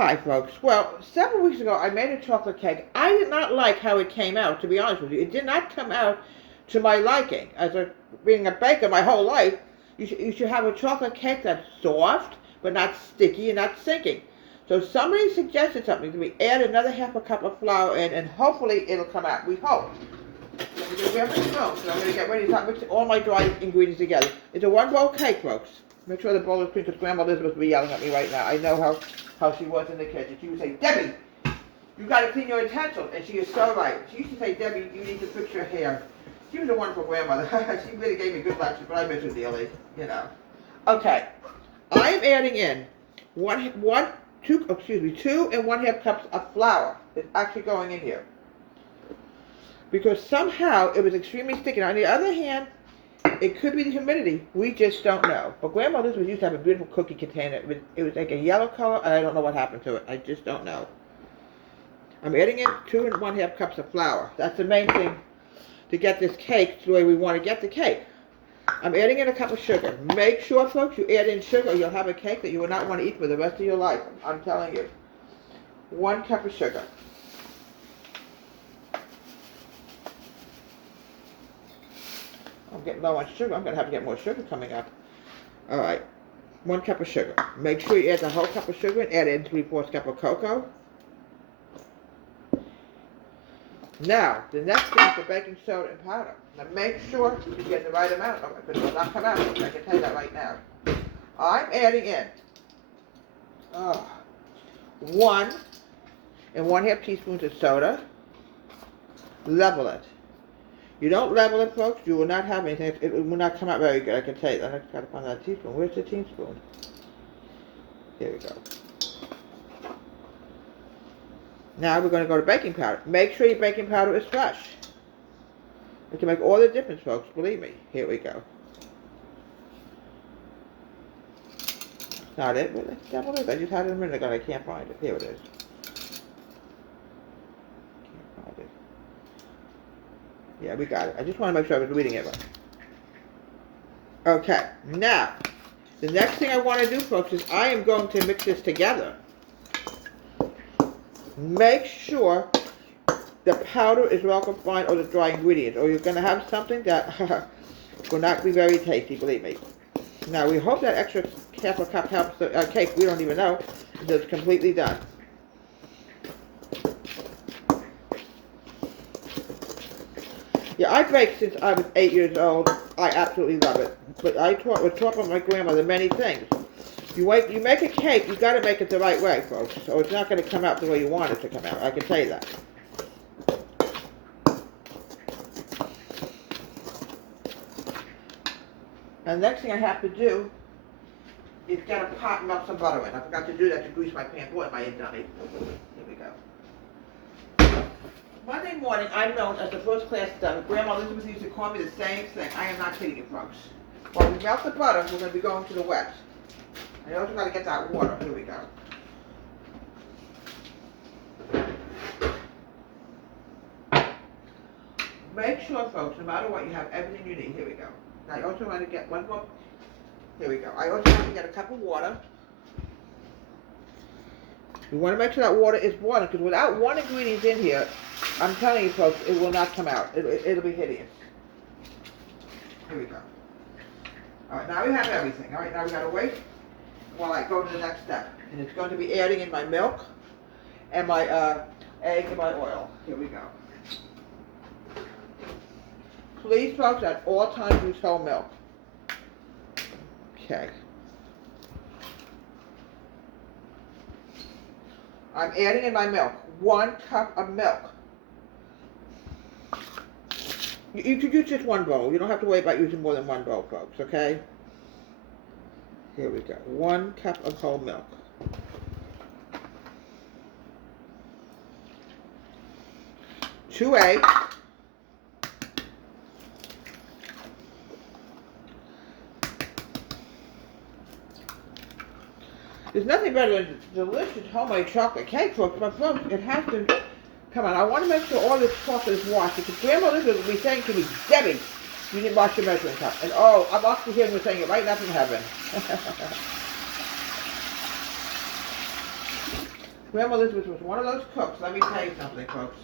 Hi folks. Well, several weeks ago I made a chocolate cake. I did not like how it came out, to be honest with you. It did not come out to my liking. Being a baker my whole life, you should have a chocolate cake that's soft, but not sticky and not sinking. So somebody suggested something to me. Add another half a cup of flour in, and hopefully it'll come out. We hope. So we're going to grab my spoon, so I'm going to get ready to start mixing all my dry ingredients together. It's a one bowl cake, folks. Make sure the bowl is clean, because Grandma Elizabeth will be yelling at me right now. I know how she was in the kitchen. She would say, Debbie, you got to clean your utensils. And she is so right. She used to say, Debbie, you need to fix your hair. She was a wonderful grandmother. She really gave me good lectures, but I miss her dearly, you know. Okay, I am adding in 2 and 1/2 cups of flour. It's actually going in here, because somehow it was extremely sticky. Now, on the other hand, it could be the humidity. We just don't know. But Grandma Elizabeth used to have a beautiful cookie container. It was like a yellow color, and I don't know what happened to it. I just don't know. I'm adding in 2 and 1/2 cups of flour. That's the main thing to get this cake the way we want to get the cake. I'm adding in a cup of sugar. Make sure, folks, you add in sugar, or you'll have a cake that you will not want to eat for the rest of your life. I'm telling you. 1 cup of sugar. I'm getting low on sugar. I'm going to have to get more sugar coming up. All right. 1 cup of sugar. Make sure you add the whole cup of sugar and add in 3/4 cup of cocoa. Now, the next thing is the baking soda and powder. Now, make sure you get the right amount of it, because it will not come out. I can tell you that right now. I'm adding in 1 and 1/2 teaspoons of soda. Level it. You don't level it, folks, you will not have anything. It will not come out very good, I can tell you. I've got to find that teaspoon. Where's the teaspoon? Here we go. Now we're going to go to baking powder. Make sure your baking powder is fresh. It can make all the difference, folks, believe me. Here we go. That's not it, but that's double it. I just had it a minute ago and I can't find it. Here it is. Can't find it. Yeah, we got it. I just want to make sure I was reading it right. Okay, now, the next thing I want to do, folks, is I am going to mix this together. Make sure the powder is well combined with the dry ingredients, or you're going to have something that will not be very tasty, believe me. Now, we hope that extra half a cup helps the cake. We don't even know until it's completely done. Yeah, I baked since I was 8 years old. I absolutely love it. But I was taught by my grandmother many things. You make a cake, you got to make it the right way, folks. So it's not going to come out the way you want it to come out. I can tell you that. And the next thing I have to do is get a pot and melt some butter in. I forgot to do that to grease my pan. Boy, am I a dummy. Here we go. Monday morning, I'm known as the first class dummy. Grandma Elizabeth used to call me the same thing. I am not kidding you, folks. While we melt the butter, we're going to be going to the wet. I also got to get that water. Here we go. Make sure, folks, no matter what, you have everything you need. Here we go. Now, I also want to get one more. Here we go. I also have to get a cup of water. You want to make sure that water is boiling, because without one ingredient in here, I'm telling you, folks, it will not come out. It'll be hideous. Here we go. All right, now we have everything. All right, now we got to wait while I go to the next step. And it's going to be adding in my milk and my egg and my oil. Here we go. Please, folks, at all times use whole milk. Okay. I'm adding in my milk. 1 cup of milk. You could use just 1 bowl. You don't have to worry about using more than 1 bowl, folks, okay? Here we go. 1 cup of whole milk. Two eggs. There's nothing better than delicious homemade chocolate cake, folks. But folks, it has to come on. I want to make sure all this chocolate is washed, because Grandma Elizabeth will be saying to me, Debbie, you didn't wash your measuring cup. And oh, I'm actually hearing her saying it right now from heaven. Grandma Elizabeth was one of those cooks. Let me tell you something, folks.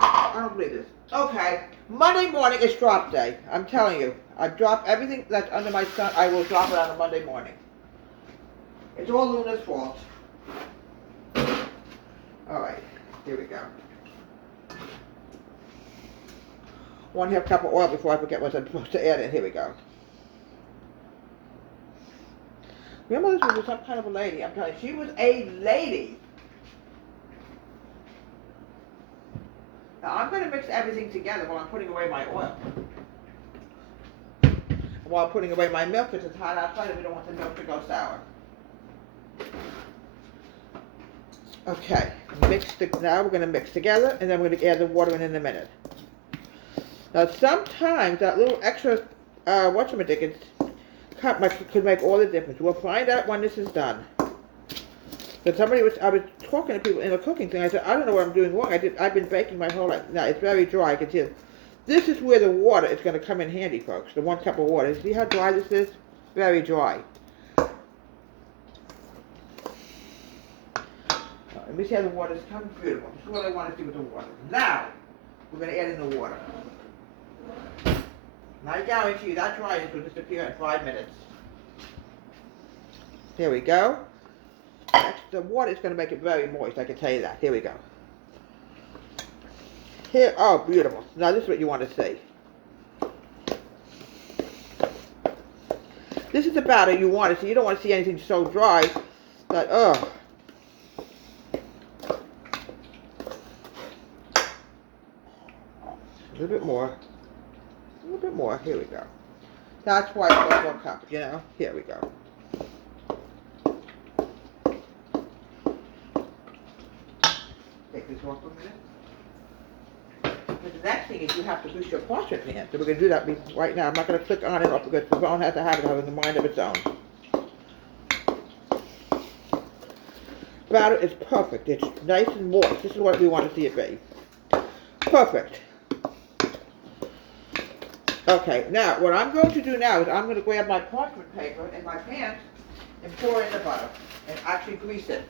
I don't believe this. Okay, Monday morning is drop day. I'm telling you. I drop everything that's under my sun. I will drop it on a Monday morning. It's all Luna's fault. All right, here we go. 1/2 cup of oil before I forget what I'm supposed to add in. Here we go. Grandma Elizabeth was some kind of a lady. I'm telling you, she was a lady. Now I'm going to mix everything together while I'm putting away my oil. While putting away my milk, because it's hot outside and we don't want the milk to go sour. Okay, now we're going to mix together, and then we're going to add the water in a minute. Now sometimes that little extra, whatchamadickens, cup could make all the difference. We'll find out when this is done. But I was talking to people in a cooking thing. I said, I don't know what I'm doing wrong. I've been baking my whole life. Now it's very dry. I can see it. This is where the water is going to come in handy, folks. The 1 cup of water. See how dry this is? Very dry. Let me see how the water is coming. Beautiful. This is what I want to do with the water. Now, we're going to add in the water. Now I guarantee you that dryness will disappear in 5 minutes. Here we go. The water is going to make it very moist, I can tell you that. Here we go. Here, oh, beautiful. Now this is what you want to see. This is the batter you want to see. You don't want to see anything so dry that, ugh. A little bit more. A little bit more. Here we go. That's why it's 1 cup, you know. Here we go. Take this off for a minute. But the next thing is you have to grease your parchment pan. So we're going to do that right now. I'm not going to click on and off because the phone has a habit of having a mind of its own. Batter is perfect. It's nice and moist. This is what we want to see it be. Perfect. Okay, now what I'm going to do now is I'm going to grab my parchment paper and my pan and pour in the butter and actually grease it.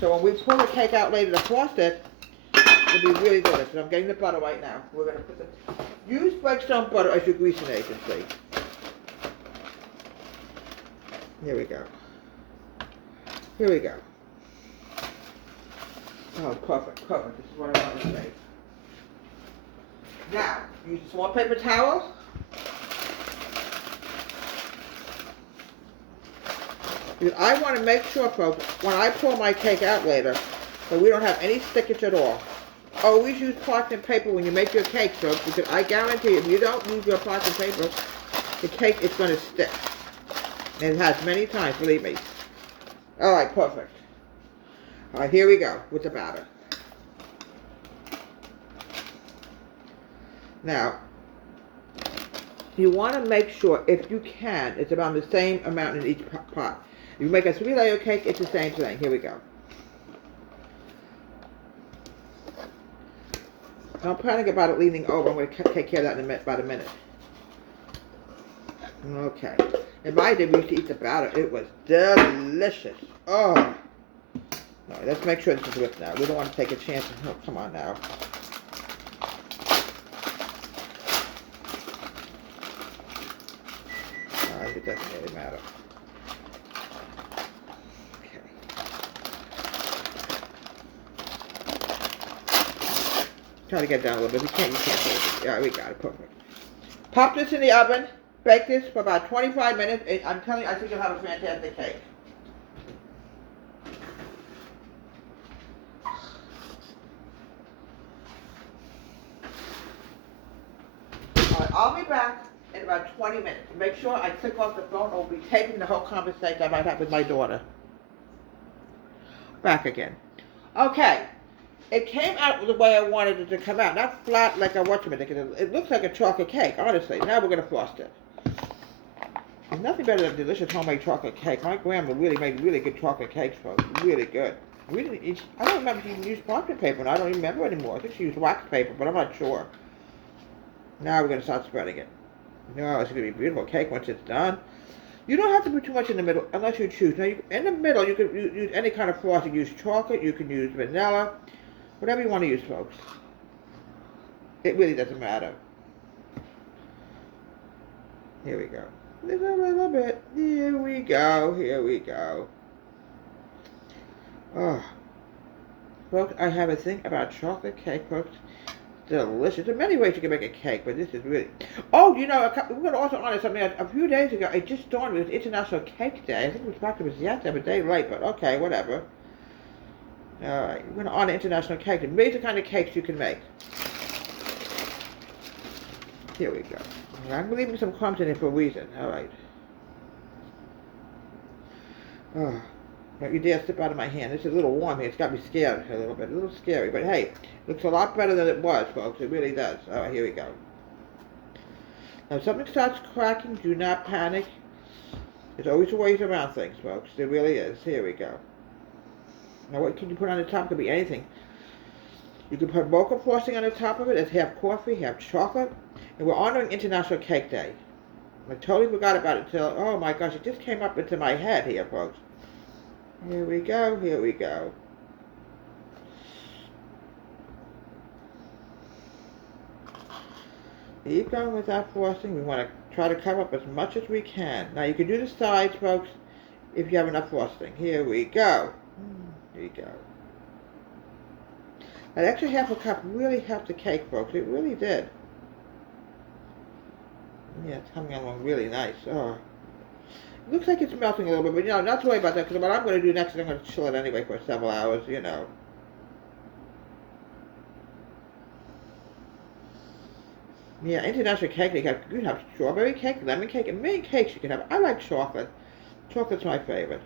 So when we pull the cake out later to frost it, it'll be really delicious. I'm getting the butter right now. We're going to put use Breakstone butter as your greasing agency. Here we go. Here we go. Oh, perfect, perfect. This is what I want to say. Now, use a small paper towel. Because I want to make sure, folks, when I pour my cake out later, that we don't have any stickage at all. Always use parchment paper when you make your cake, folks, because I guarantee if you don't use your parchment paper, the cake is going to stick. And it has many times, believe me. All right, perfect. All right, here we go with the batter. Now, you want to make sure, if you can, it's about the same amount in each pot. If you make a 3-layer cake, it's the same thing. Here we go. I'm planning about it leaning over. I'm going to take care of that in about a minute. Okay. In my day, we used to eat the batter. It was delicious. Oh. No, let's make sure this is whipped now. We don't want to take a chance. Oh, come on now. It doesn't really matter. Okay. Try to get it down a little bit. You can't hold it. Yeah, we got it. Perfect. Pop this in the oven. Bake this for about 25 minutes. I'm telling you, I think you'll have a fantastic cake. Alright, I'll be back in about 20 minutes. Make sure I click off the phone or we'll be taking the whole conversation I might have with my daughter. Back again. Okay. It came out the way I wanted it to come out. Not flat like I want it. It looks like a chocolate cake, honestly. Now we're going to frost it. There's nothing better than delicious homemade chocolate cake. My grandma really made really good chocolate cakes, folks. Really good. I don't remember if she even used parchment paper, and I don't even remember anymore. I think she used wax paper, but I'm not sure. Now we're going to start spreading it. No, it's going to be a beautiful cake once it's done. You don't have to put too much in the middle unless you choose. Now, in the middle, you can use any kind of frosting. Use chocolate. You can use vanilla. Whatever you want to use, folks. It really doesn't matter. Here we go. Just a little bit. Here we go. Here we go. Oh. Folks, I have a thing about chocolate cake, folks. Delicious. There are many ways you can make a cake, but this is really... Oh, you know, we're going to also honor something. A few days ago, it just dawned me, it was International Cake Day. I think it was yesterday, a day late, but okay, whatever. Alright, we're going to honor International Cake Day. These are the kind of cakes you can make. Here we go. I'm leaving some crumbs in here for a reason. Alright. Oh. Don't you dare slip out of my hand. This is a little warm here. It's got me scared a little bit. A little scary. But hey, it looks a lot better than it was, folks. It really does. All right, here we go. Now, if something starts cracking, do not panic. There's always ways around things, folks. There really is. Here we go. Now, what can you put on the top? It could be anything. You can put mocha frosting on the top of it. It's half coffee, half chocolate. And we're honoring International Cake Day. I totally forgot about it until, oh my gosh, it just came up into my head here, folks. Here we go, here we go. Keep going with that frosting. We want to try to cover up as much as we can. Now you can do the sides, folks, if you have enough frosting. Here we go. Here you go. That extra half a cup really helped the cake, folks. It really did. Yeah, it's coming along really nice. Oh. Looks like it's melting a little bit, but, you know, not to worry about that, because what I'm going to do next is I'm going to chill it anyway for several hours, you know. Yeah, International Cake Day, you can have strawberry cake, lemon cake, and many cakes you can have. I like chocolate. Chocolate's my favorite.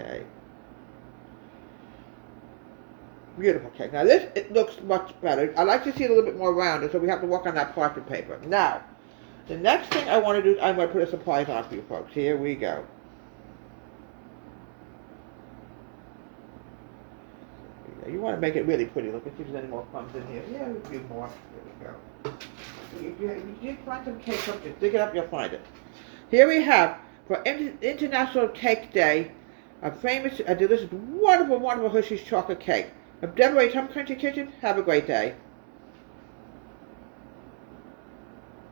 Okay. Beautiful cake. Now this, it looks much better. I like to see it a little bit more rounded, so we have to work on that parchment paper. Now, the next thing I want to do, I'm going to put a surprise on for you folks. Here we go. You want to make it really pretty. Look, let's see if there's any more crumbs in here. Yeah, a few more. Here we go. If you find some cake, just dig it up, you'll find it. Here we have, for International Cake Day, a famous, a delicious, wonderful, wonderful Hershey's chocolate cake. From Deborah Tom Country Kitchen, have a great day.